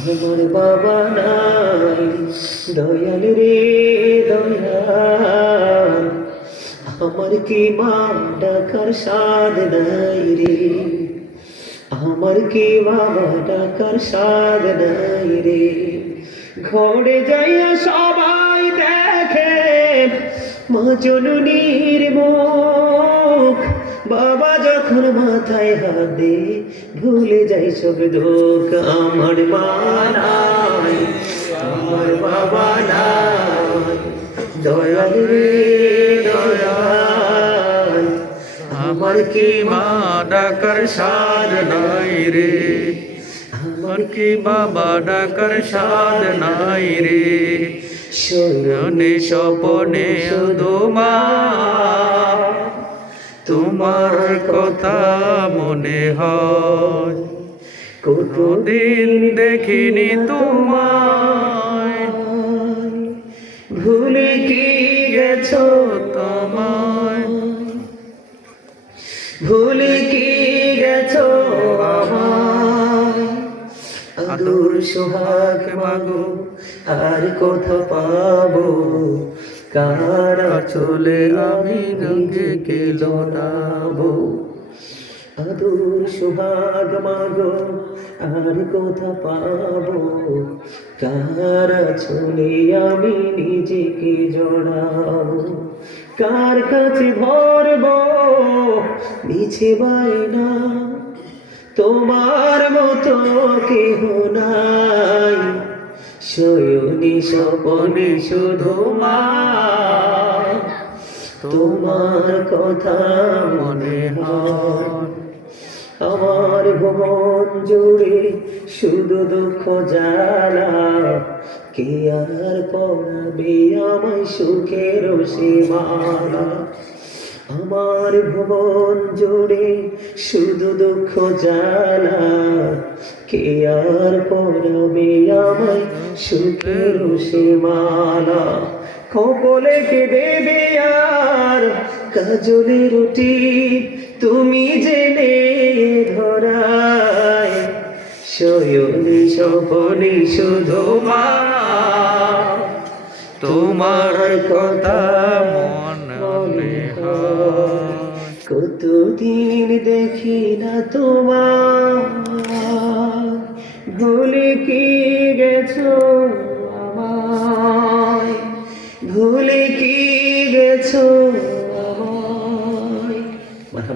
আমার বাবা নাই। দয়াল রে দয়াল, আমার কি মা ডাকার সাদ নাই রে? আমার কি বাবা ডাকার সাদ নাই রে? ঘরে যাইয়া সবাই দেখে মা জননীর মুখ বাবা যখন মাথায় হাত দে ভুলে যাই সব দুঃখ আমার মা আমার বাবা নাই। দয়াল রে, দয়াল, আমার কি মা ডাকার সাদ নাই রে? আমার কি বাবা ডাকার সাদ নাই রে? শয়নে স্বপনে দোমা তোমার কথা মনে হয়। কোনদিন দেখিনি তোমায়। ভুলে কি গেছো তোমায়? ভুলে কি গেছো আদর সোহাগ মাগো, আর কোথা পাবো? কারা চলে আমি নিজেকে জনাবো আদর সোহাগ মাগো, আর কোথা পাবো? কারা চলে আমি নিজেকে জড়াবো? কার কাছে ভরবো? মিছে বাইনা তোমার মতো কেহ নাই। শয়নি স্বপনে শুধু মা। তোমার কথা মনে হয়। আমার ভুবন জুড়ে শুধু দুঃখ জ্বালা। কে আর পড়াবে আমায় সুখের সীমানা আমার ভুবন জুড়ে শুধু দুঃখ জ্বালা। কে আর পড়াবে আমায় সুখের সীমানা কপলে কে দেবে আর? কাজলে রুটি তুমি জেনে ধরায়, শয়নি স্বপনে শুধু তোমার কথা মনে হয়। কতদিন দেখি না তোমার ভুলে কি গেছো ভুলে কি গেছো আমায়? মাথা